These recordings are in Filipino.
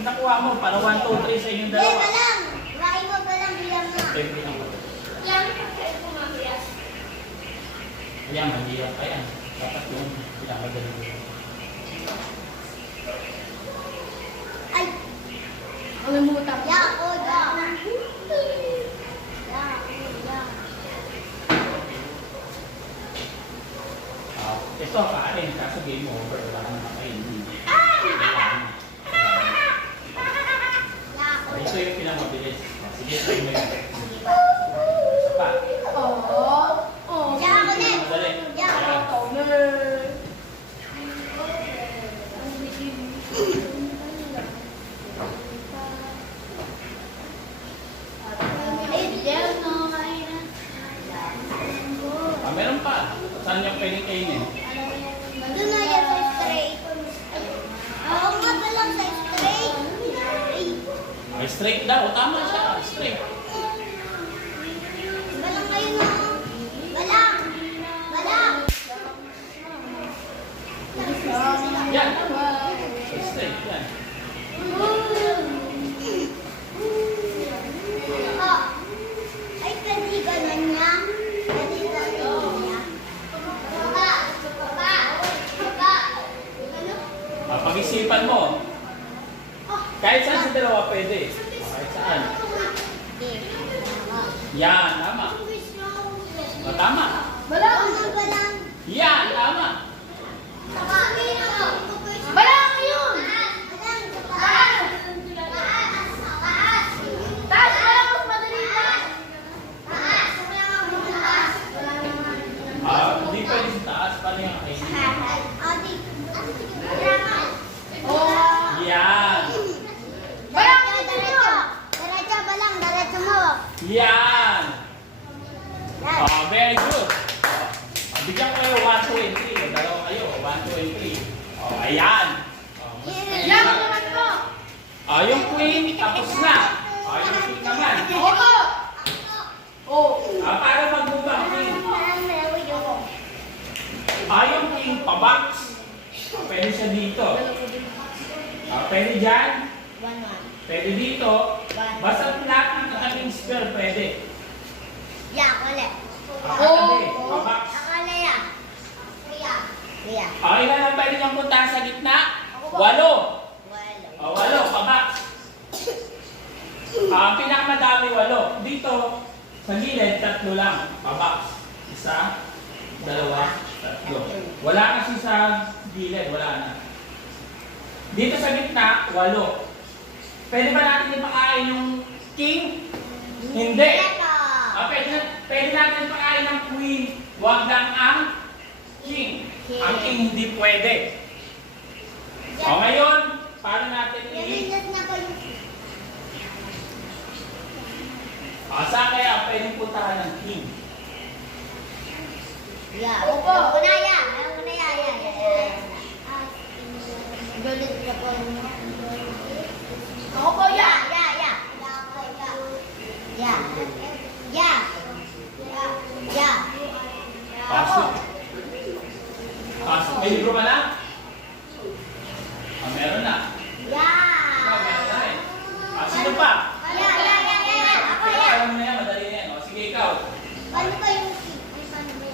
pag nakuha mo, para 1, 2, 3 sa inyong dalawa. Hindi, walang. Kumain mo walang bilang na. Okay, bilang ko. Yan, kasi kumamaya. Ayan, mahirap. Ayan. Dapat yung pinakamadali ko. Ay! Kalimutan. Ya, o, da. Ito, kain. Kaso game over. Wala ka naman kain. Ito yung pinamabilis. Sige, try mo yun. Isa pa. Ya, ako na. Madali. Ya, ako. Meron pa. Saan niya pwedeng kainin? Doon na yan sa straight. Oo nga ba lang sa straight? Straight daw. Tama siya. Straight. Balang kayo na. Balang. Balang. Yan. Straight. Yan. Oh. Ay, pwede ganun niya. Pwede ganun niya. Baba. Baba. Baba. Ano? Pag-isipan mo. Kahit saan sa dalawa pwede. Kahit saan. Yan. Tama. Tama. Balang. Balang. Yan. Tama. Balang yun! Balang! Taas! Taas! Taas! Balang mas madali taas! Taas! Taas! Hindi pwede sa taas. Paano yung kainin? Yan. Balang! Diretso! Diretso! Balang! Diretso mo! Yan. Yan! Very good. Bigyan ko kayo 1, 2, and 3. Dalawa kayo. 1, 2, and 3. Ayan. Yan mo naman ko! Yung queen, tapos na. Yung king naman. Ako! Oh! Para mag-move queen. Yung king pa-box. Pwede siya dito. Pwede dyan. Pwede dito. Basta lahat ng kakating square pwede. Ya, ulit. Katabi. Pa-box. Akala ya. Kuya. Kuya. Ilan ang pwede niyang puntahan sa gitna? 8. Walo. 8, pa-box. Pinakamadami 8. Dito, sa gilid, 3 lang. Pa-box. 1, 2, 3. Wala kasi sa gilid, wala na. Dito sa gitna, 8. Pwede ba natin ipakain yung king? Hindi. Pwede natin ipakain ng queen. Huwag lang ang king. Ang king hindi pwede. Ngayon, paano natin saan kaya pwedeng puntahan ng king? Ya, ako po. Ako na ya. Ako na ya. Gulit ka po. Ako po ya. Ya. Pasok. Pasok. May libro ka na? Meron na. Ya. Meron na rin. Sino pa? Ya. Ako ya. Alam mo na yan, madali na yan. Sige, ikaw. Paano ba yung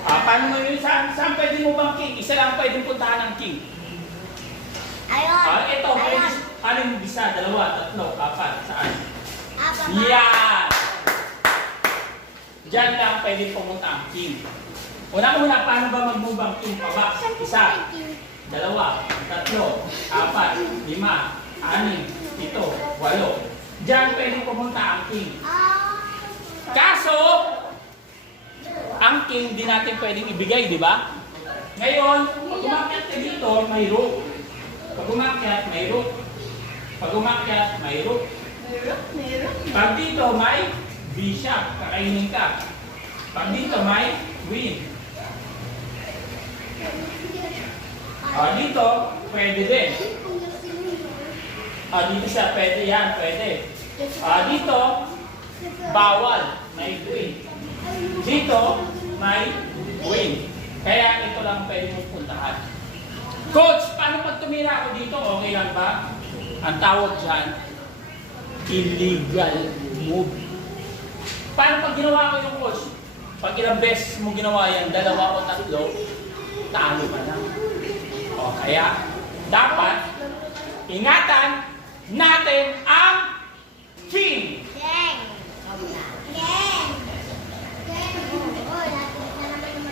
Paano mo yun? Saan pwede mo bang king? Isa lang pwedeng puntahan ng king. Ayun. Ito, pwede. Paano yung isa? 2, 3, 4. Saan? Apa? Yan! Diyan lang pwede pumunta ang king. Una, paano ba mag-move ang king? Pa-box. 1, 2, 3, 4, 5, 6, 7, 8. Diyan pwede pumunta ang king. Kaso, ang king di natin pwedeng ibigay, di ba? Ngayon, pag umakyat ka dito, may rook. Pag umakyat, may rook. Pag umakyat, may rook. Pag dito, may bishop. Kakainin ka. Pag dito, may queen. Dito, pwede din. Dito siya, pwede yan, pwede. Dito, bawal. May queen. Dito, may queen. Kaya ito lang pwede mong puntahan. Coach, paano pag tumira ako dito? Okay lang ba? Ang tawag dyan, illegal move. Paano pag ginawa ko yung coach? Pag ilang beses mo ginawa yan, 2 o 3, talo ka na. O kaya, dapat, ingatan natin ang king. Geng. Geng. Oo, natin na naman yung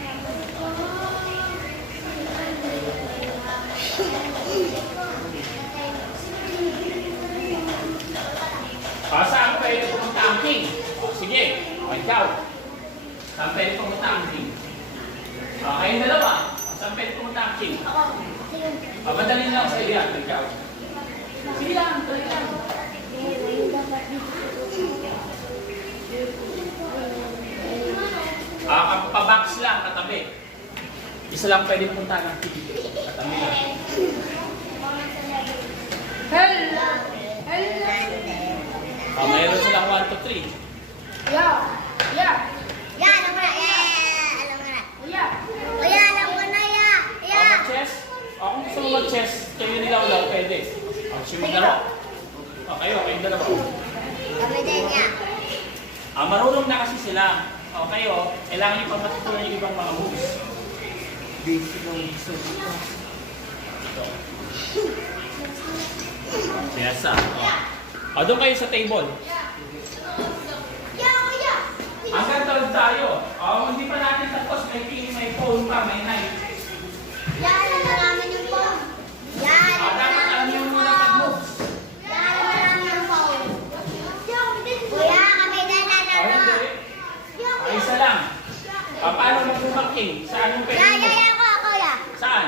Saan pwede pumunta ang king? O sige, o ikaw. Saan pwede pumunta ang king? O kayong dalawa. Saan pwede pumunta ang king? O madali lang sa iyo yan, ikaw. Sige lang, dali lang. Pabox lang, katabi. Isa lang pwede pumunta ng king. Katabi lang. Hello. O mayroon silang 1, 2, 3. Yeah. Yeah. Yeah, alam mo na. Yeah. Alam mo na. Yeah. Oh, yeah, alam mo na. Yeah. Yeah. Mag-chess? O kung gusto mo mag-chess, kayo nilaw lang, pwede. O siya maglaro. O kayong dalawa. Kami din, yeah. Marunong na kasi sila. O kayo, kailangan nyo pa matutunan yung ibang mga moves. Basic ng gusto dito. Ito. Yes, o doon kayo sa table. Yeah, oh, yeah. Hanggang tawag tayo. O hindi pa natin tapos. May king, may phone pa, may knight. Yeah, alam mo namin yung phone. Yeah, alam mo Dapat namin alam nyo yung muna phone. mag-moves. Yeah, alam mo namin yung phone. Kuya, kami din O nalaro. hindi. Ay, isa lang. Paano mag-umang king? Saan yung pwede Yeah, mo? yeah, yeah, ako, yeah. Saan?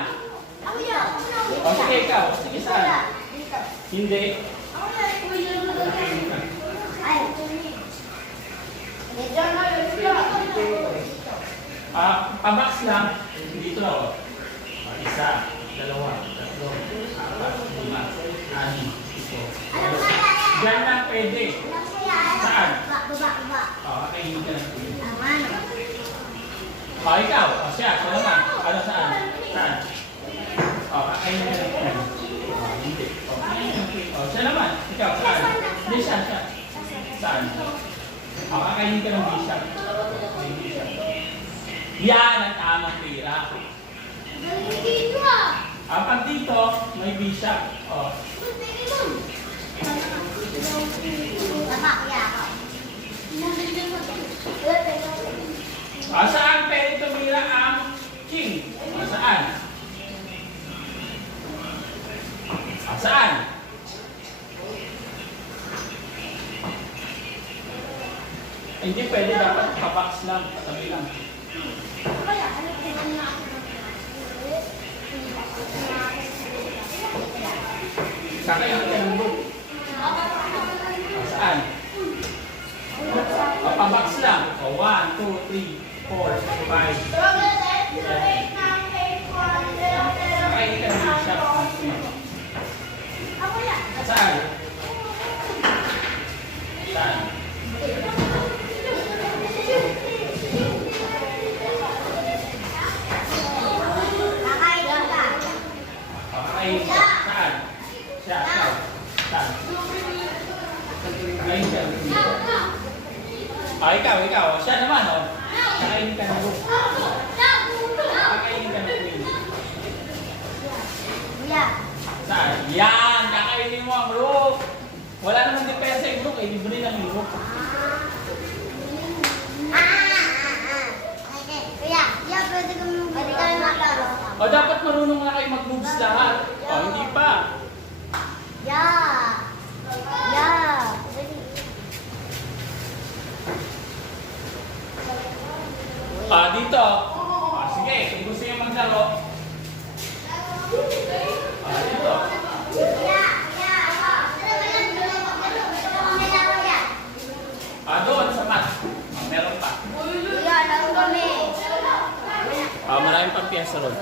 Ako, yeah. O sige ikaw. Sige saan? Hindi. Ay. Medyo na yun. Pabox lang. Dito o. Isa, 2, 3, 4, 5, 6, 7. Alam mo kaya, yeah. Diyan lang pwede. Alam mo kaya, yeah. Saan? Baba. Kakainin ka ng king. Aman. Ikaw. Siya naman. Ano saan? Saan? Kakainin ka ng king. Hindi. Siya naman. Ikaw, saan? Hindi, siya. Saan? Kakainin ka ng bishop. Yan ang tamang tira. Dito ah. Pag dito, may bishop. Baba, yeah. Saan pwede tumira ang king? Saan? Saan? Hindi pwede, dapat kabox lang, katabi lang. Kakainin ka ng book. Saan? Pabox lang. 1, 2, 3, 4, 5. Kakainin ka ng bishop. Saan? Saan? Kakainin ka. Saan? Siya, ikaw. Saan? Kakainin ka ng bishop. Ikaw. Siya naman, kakainin ka ng book. Kakainin ka ng queen. Saan? Yan! Kakainin mo ang rook! Wala namang depensa yung rook, libre lang yung rook. Dapat marunong na kayo mag-moves lahat. Hindi pa. Dito. Sige, kung gusto nyo maglaro. Dito. Doon sa mat. Meron pa. Maraming pang piyesa ron.